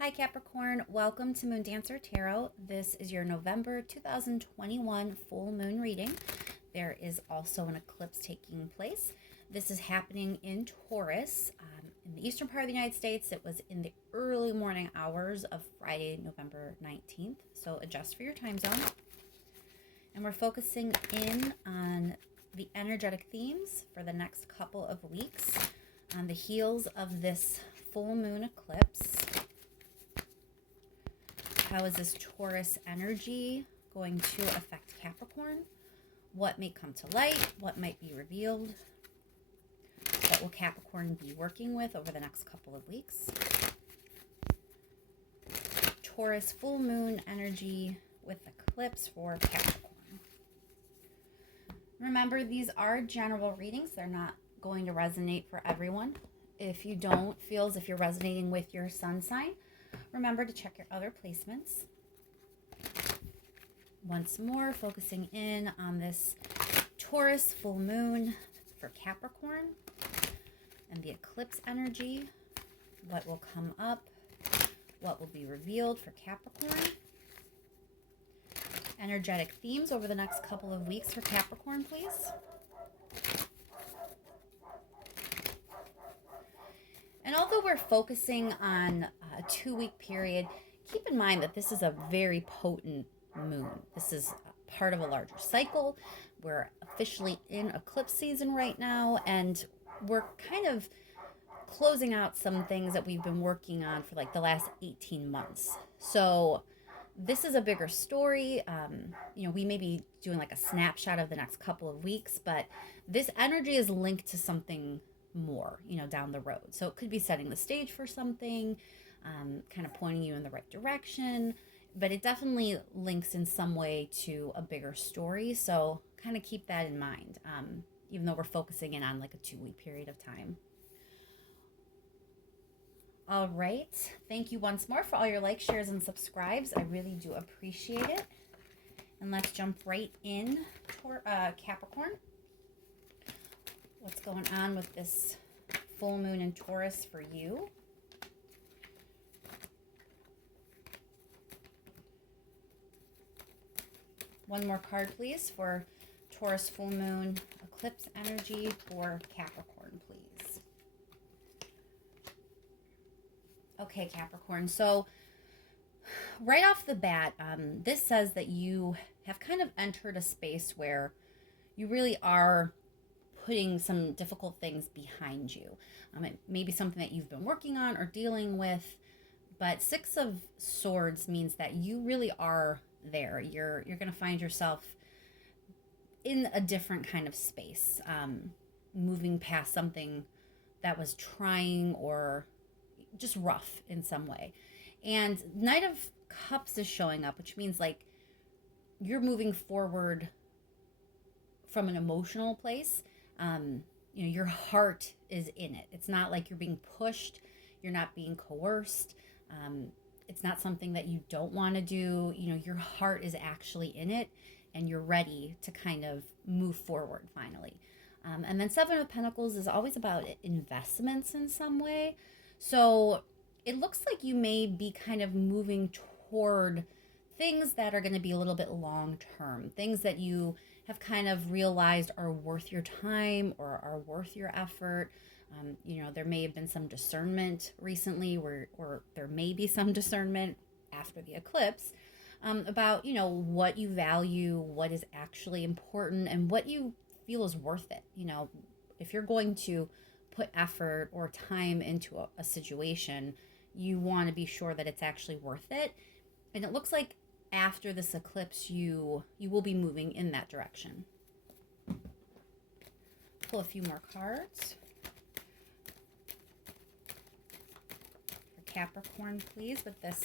Hi Capricorn, welcome to Moon Dancer Tarot. This is your November 2021 full moon reading. There is also an eclipse taking place. This is happening in Taurus, in the eastern part of the United States. It was in the early morning hours of Friday, November 19th, so adjust for your time zone. And we're focusing in on the energetic themes for the next couple of weeks on the heels of this full moon eclipse. How is this Taurus energy going to affect Capricorn? What may come to light? What might be revealed? What will Capricorn be working with over the next couple of weeks? Taurus full moon energy with eclipse for Capricorn. Remember, these are general readings. They're not going to resonate for everyone. If you don't feel as if you're resonating with your sun sign, remember to check your other placements. Once more, focusing in on this Taurus full moon for Capricorn and the eclipse energy. What will come up? What will be revealed for Capricorn? Energetic themes over the next couple of weeks for Capricorn, please. And although we're focusing on a 2-week period, keep in mind that this is a very potent moon. This is part of a larger cycle. We're officially in eclipse season right now, and we're kind of closing out some things that we've been working on for like the last 18 months. So this is a bigger story. We may be doing like a snapshot of the next couple of weeks, but this energy is linked to something more, down the road. So it could be setting the stage for something, kind of pointing you in the right direction, but it definitely links in some way to a bigger story. So kind of keep that in mind, even though we're focusing in on like a 2-week period of time. All right. Thank you once more for all your likes, shares, and subscribes. I really do appreciate it. And let's jump right in toward Capricorn. What's going on with this full moon in Taurus for you? One more card, please, for Taurus full moon eclipse energy for Capricorn, please. Okay, Capricorn. So right off the bat, this says that you have kind of entered a space where you really are putting some difficult things behind you. It may be something that you've been working on or dealing with, but 6 of Swords means that you really are there. You're going to find yourself in a different kind of space, moving past something that was trying or just rough in some way. And Knight of Cups is showing up, which means like you're moving forward from an emotional place. Your heart is in it. It's not like you're being pushed. You're not being coerced. It's not something that you don't want to do. Your heart is actually in it, and you're ready to kind of move forward finally. And then 7 of Pentacles is always about investments in some way. So it looks like you may be kind of moving toward things that are going to be a little bit long term, things that you have kind of realized are worth your time or are worth your effort. There may have been some discernment recently, or there may be some discernment after the eclipse about, what you value, what is actually important, and what you feel is worth it. If you're going to put effort or time into a situation, you want to be sure that it's actually worth it. And it looks like after this eclipse, you will be moving in that direction. Pull a few more cards for Capricorn, please, with this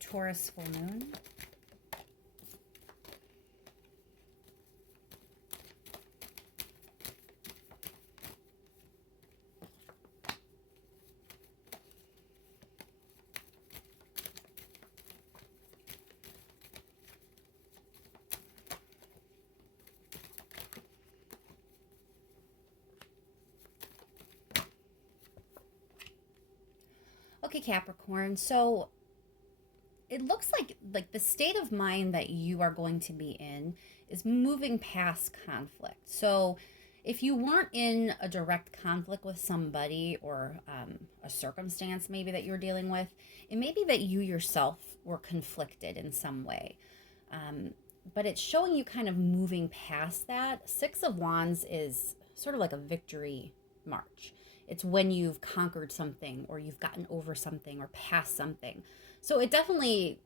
Taurus full moon. Okay, Capricorn, so it looks like the state of mind that you are going to be in is moving past conflict. So if you weren't in a direct conflict with somebody or a circumstance maybe that you're dealing with, it may be that you yourself were conflicted in some way. But it's showing you kind of moving past that. Six of Wands is sort of like a victory march. It's when you've conquered something or you've gotten over something or past something. So it definitely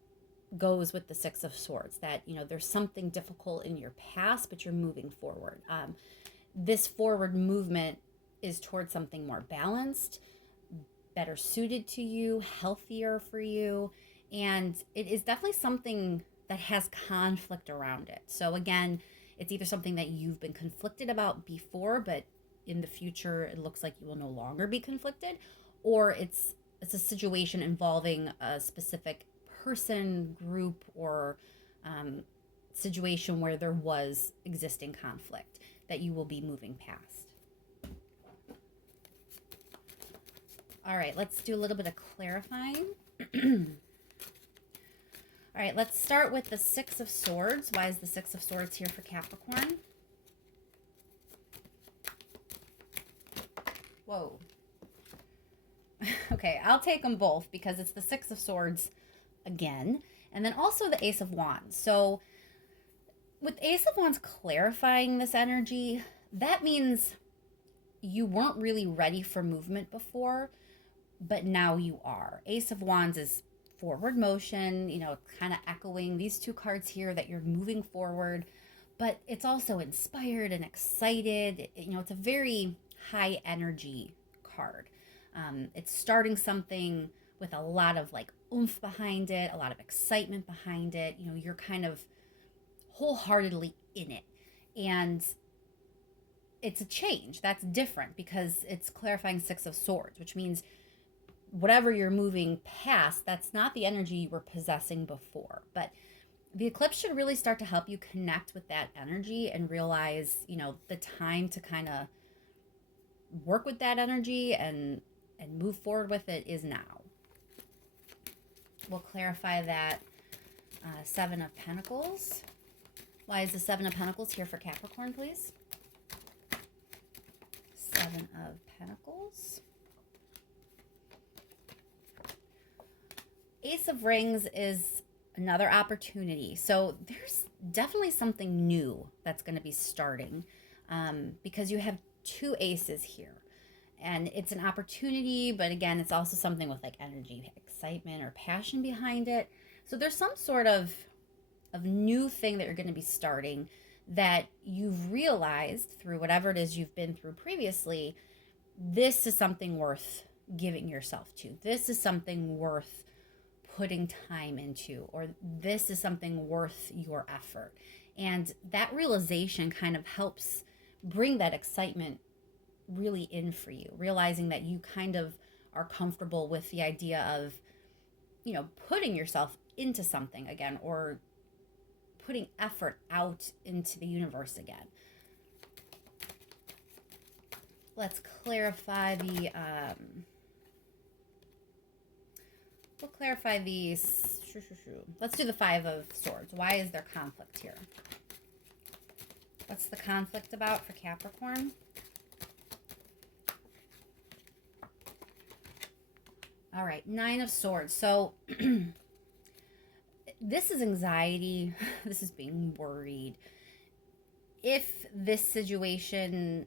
goes with the Six of Swords that, you know, there's something difficult in your past, but you're moving forward. This forward movement is towards something more balanced, better suited to you, healthier for you. And it is definitely something that has conflict around it. So again, it's either something that you've been conflicted about before, but in the future, it looks like you will no longer be conflicted, or it's a situation involving a specific person, group, or situation where there was existing conflict that you will be moving past. All right, let's do a little bit of clarifying. All right, let's start with the Six of Swords. Why is the Six of Swords here for Capricorn? Whoa. Okay, I'll take them both because it's the Six of Swords again, and then also the Ace of Wands. So with Ace of Wands clarifying this energy, that means you weren't really ready for movement before, but now you are. Ace of Wands is forward motion, you know, kind of echoing these two cards here that you're moving forward, but it's also inspired and excited. You know, it's a very high energy card. It's starting something with a lot of like oomph behind it, a lot of excitement behind it. You know, you're kind of wholeheartedly in it. And it's a change that's different because it's clarifying Six of Swords, which means whatever you're moving past, that's not the energy you were possessing before. But the eclipse should really start to help you connect with that energy and realize, you know, the time to kind of work with that energy and move forward with it is now. We'll clarify that Seven of Pentacles. Why is the Seven of Pentacles here for Capricorn, please? Seven of Pentacles. Ace of Rings is another opportunity. So there's definitely something new that's going to be starting because you have two aces here. And it's an opportunity, but again, it's also something with like energy, excitement, or passion behind it. So there's some sort of new thing that you're going to be starting that you've realized through whatever it is you've been through previously. This is something worth giving yourself to. This is something worth putting time into, or this is something worth your effort. And that realization kind of helps bring that excitement really in for you, realizing that you kind of are comfortable with the idea of, you know, putting yourself into something again, or putting effort out into the universe again. Let's clarify the we'll clarify these. Let's do the Five of Swords. Why is there conflict here? What's the conflict about for Capricorn? All right, Nine of Swords. So this is anxiety. This is being worried. If this situation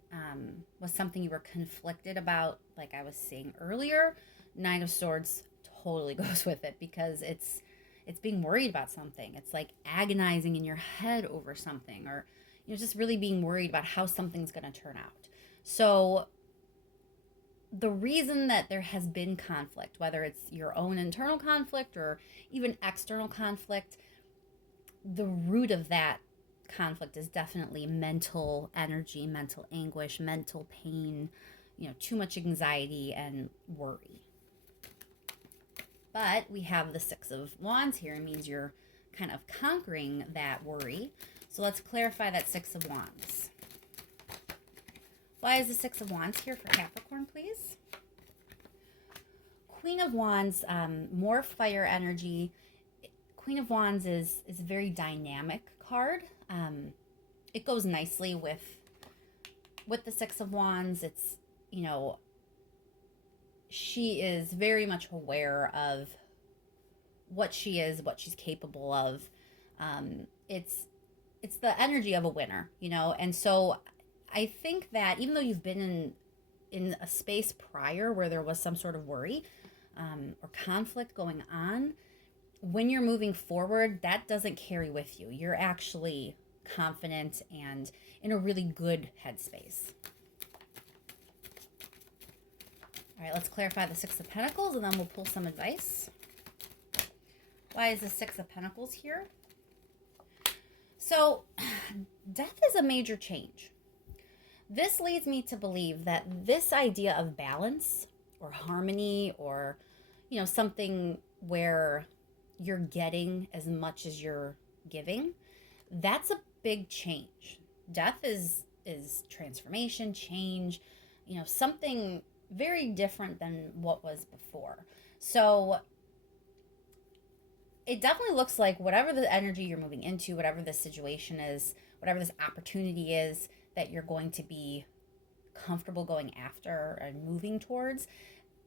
was something you were conflicted about, like I was saying earlier, Nine of Swords totally goes with it because it's being worried about something. It's like agonizing in your head over something, or you know, just really being worried about how something's going to turn out. So the reason that there has been conflict, whether it's your own internal conflict or even external conflict, the root of that conflict is definitely mental energy, mental anguish, mental pain, you know, too much anxiety and worry. But we have the Six of Wands here. It means you're kind of conquering that worry. So let's clarify that Six of Wands. Why is the Six of Wands here for Capricorn, please? Queen of Wands, more fire energy. Queen of Wands is a very dynamic card. It goes nicely with the Six of Wands. It's, you know, she is very much aware of what she is, what she's capable of. It's the energy of a winner, you know. And so I think that even though you've been in a space prior where there was some sort of worry or conflict going on, when you're moving forward, that doesn't carry with you. You're actually confident and in a really good headspace. All right, let's clarify the Six of Pentacles, and then we'll pull some advice. Why is the Six of Pentacles here? So, death is a major change. This leads me to believe that this idea of balance or harmony, or, you know, something where you're getting as much as you're giving, that's a big change. Death is transformation, change, you know, something very different than what was before. So it definitely looks like whatever the energy you're moving into, whatever the situation is, whatever this opportunity is that you're going to be comfortable going after and moving towards,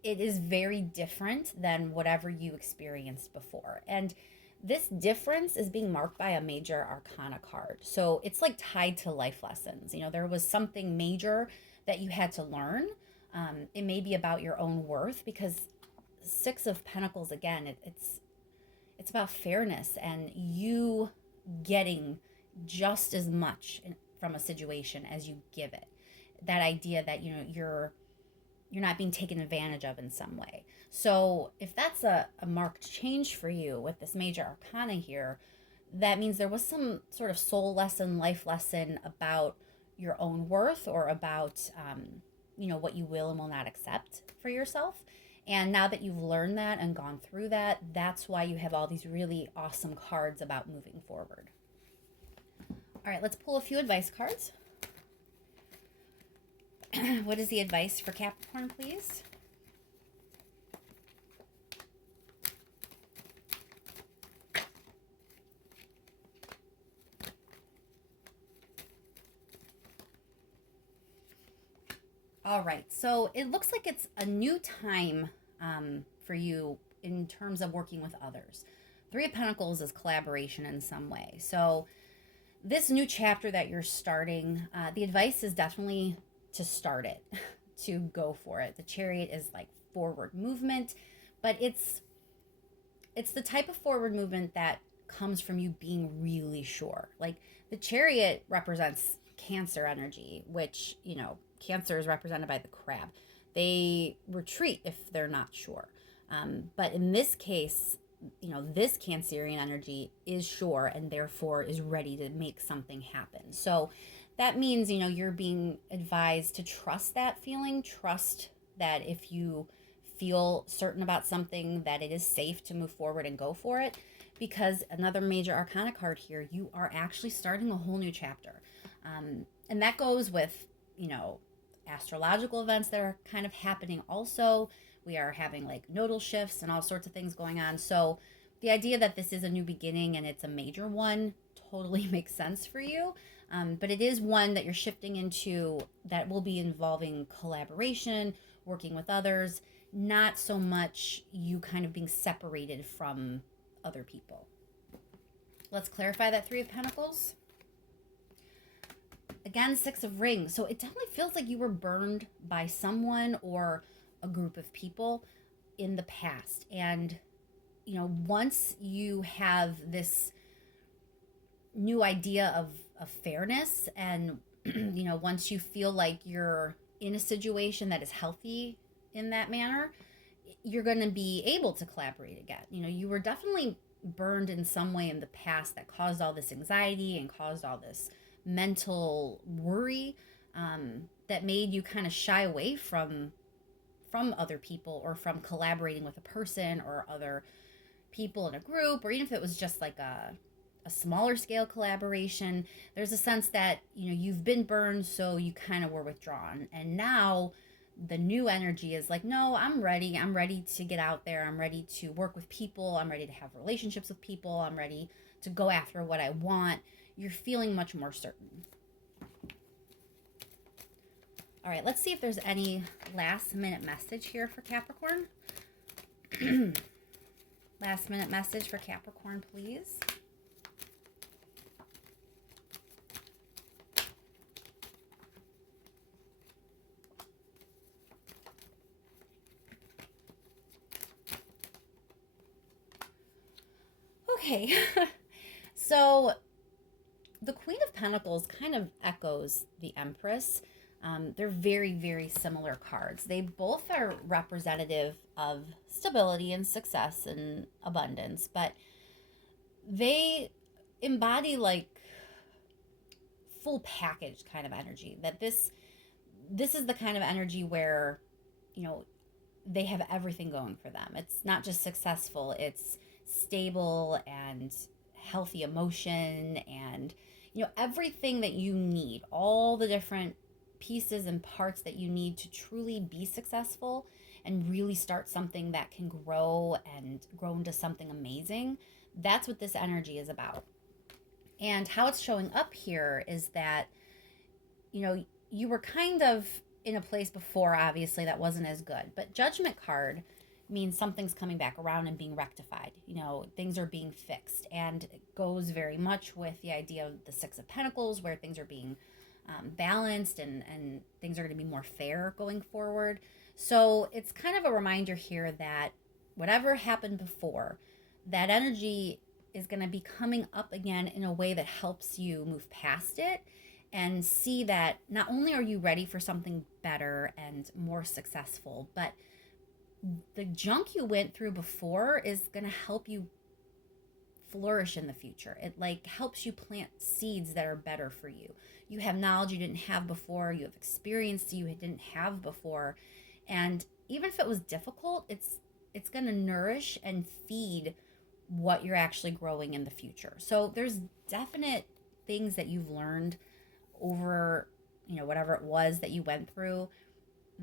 it is very different than whatever you experienced before. And this difference is being marked by a major arcana card. So it's like tied to life lessons. You know, there was something major that you had to learn. It may be about your own worth, because Six of Pentacles, again, it's about fairness and you getting just as much from a situation as you give it. That idea that, you know, you're not being taken advantage of in some way. So if that's a marked change for you with this major arcana here, that means there was some sort of soul lesson, life lesson about your own worth, or about, you know, what you will and will not accept for yourself. And now that you've learned that and gone through that, that's why you have all these really awesome cards about moving forward. All right, let's pull a few advice cards. What is the advice for Capricorn, please? All right, so it looks like it's a new time for you in terms of working with others. Three of Pentacles is collaboration in some way. So this new chapter that you're starting, the advice is definitely to start it, to go for it. The Chariot is like forward movement, but it's the type of forward movement that comes from you being really sure. Like the Chariot represents Cancer energy, which, you know, Cancer is represented by the crab. They retreat if they're not sure. But in this case, you know, this Cancerian energy is sure and therefore is ready to make something happen. So that means, you know, you're being advised to trust that feeling, trust that if you feel certain about something, that it is safe to move forward and go for it. Because another major arcana card here, you are actually starting a whole new chapter. And that goes with, you know, astrological events that are kind of happening also. We are having like nodal shifts and all sorts of things going on. So the idea that this is a new beginning and it's a major one totally makes sense for you. But it is one that you're shifting into that will be involving collaboration, working with others, not so much you kind of being separated from other people. Let's clarify that Three of Pentacles. Again, Six of Rings. So it definitely feels like you were burned by someone or a group of people in the past. And, you know, once you have this new idea of fairness and, you know, once you feel like you're in a situation that is healthy in that manner, you're going to be able to collaborate again. You know, you were definitely burned in some way in the past that caused all this anxiety and caused all this mental worry that made you kind of shy away from other people, or from collaborating with a person or other people in a group, or even if it was just like a smaller scale collaboration. There's a sense that, you know, you've been burned, so you kind of were withdrawn. And now the new energy is like, no, I'm ready. I'm ready to get out there. I'm ready to work with people. I'm ready to have relationships with people. I'm ready to go after what I want. You're feeling much more certain. All right, let's see if there's any last minute message here for Capricorn. Last minute message for Capricorn, please. Okay, so the Queen of Pentacles kind of echoes the Empress. They're very, very similar cards. They both are representative of stability and success and abundance, but they embody like full package kind of energy. That this is the kind of energy where, you know, they have everything going for them. It's not just successful, it's stable and healthy emotion and, you know, everything that you need, all the different pieces and parts that you need to truly be successful and really start something that can grow and grow into something amazing. That's what this energy is about. And how it's showing up here is that, you know, you were kind of in a place before, obviously, that wasn't as good. But Judgment card means something's coming back around and being rectified. You know, things are being fixed. And it goes very much with the idea of the Six of Pentacles, where things are being balanced and things are going to be more fair going forward. So it's kind of a reminder here that whatever happened before, that energy is going to be coming up again in a way that helps you move past it and see that not only are you ready for something better and more successful, but the junk you went through before is going to help you flourish in the future. It like helps you plant seeds that are better for you. You have knowledge you didn't have before, you have experience you didn't have before. And even if it was difficult, it's going to nourish and feed what you're actually growing in the future. So there's definite things that you've learned over, you know, whatever it was that you went through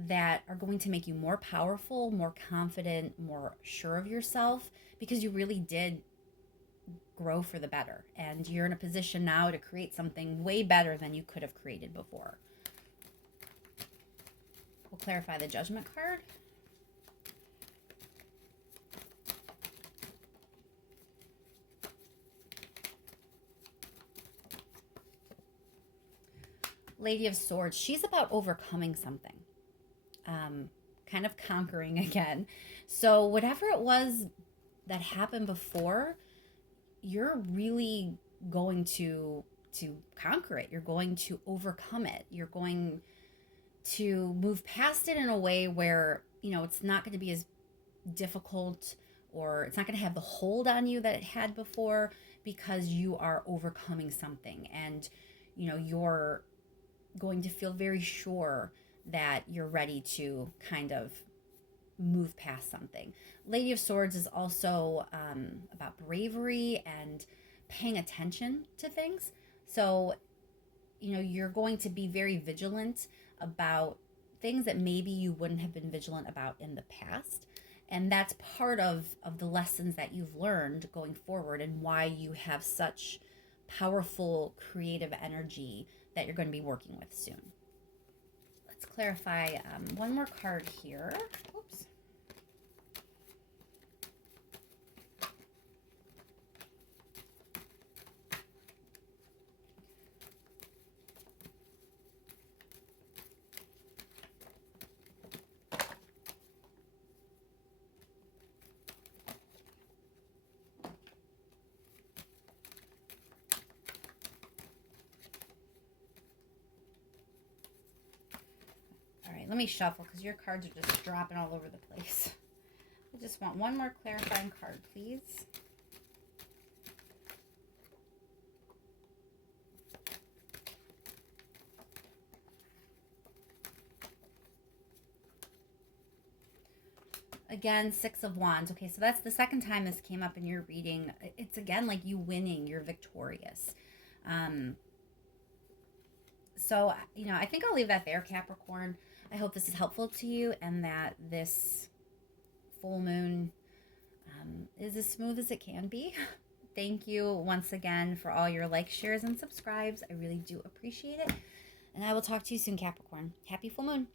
that are going to make you more powerful, more confident, more sure of yourself, because you really did grow for the better. And you're in a position now to create something way better than you could have created before. We'll clarify the Judgment card. Lady of Swords, she's about overcoming something, kind of conquering again. So whatever it was that happened before, you're really going to conquer it. You're going to overcome it. You're going to move past it in a way where, you know, it's not going to be as difficult, or it's not going to have the hold on you that it had before, because you are overcoming something, and, you know, you're going to feel very sure that you're ready to kind of move past something. Lady of Swords is also about bravery and paying attention to things. So, you know, you're going to be very vigilant about things that maybe you wouldn't have been vigilant about in the past. And that's part of the lessons that you've learned going forward, and why you have such powerful creative energy that you're going to be working with soon. Let's clarify one more card here. Oops. Let me shuffle because your cards are just dropping all over the place. I just want one more clarifying card, please. Again, Six of Wands. Okay, so that's the second time this came up in your reading. It's again like you winning, you're victorious. So, you know, I think I'll leave that there, Capricorn. I hope this is helpful to you and that this full moon is as smooth as it can be. Thank you once again for all your likes, shares, and subscribes. I really do appreciate it. And I will talk to you soon, Capricorn. Happy full moon.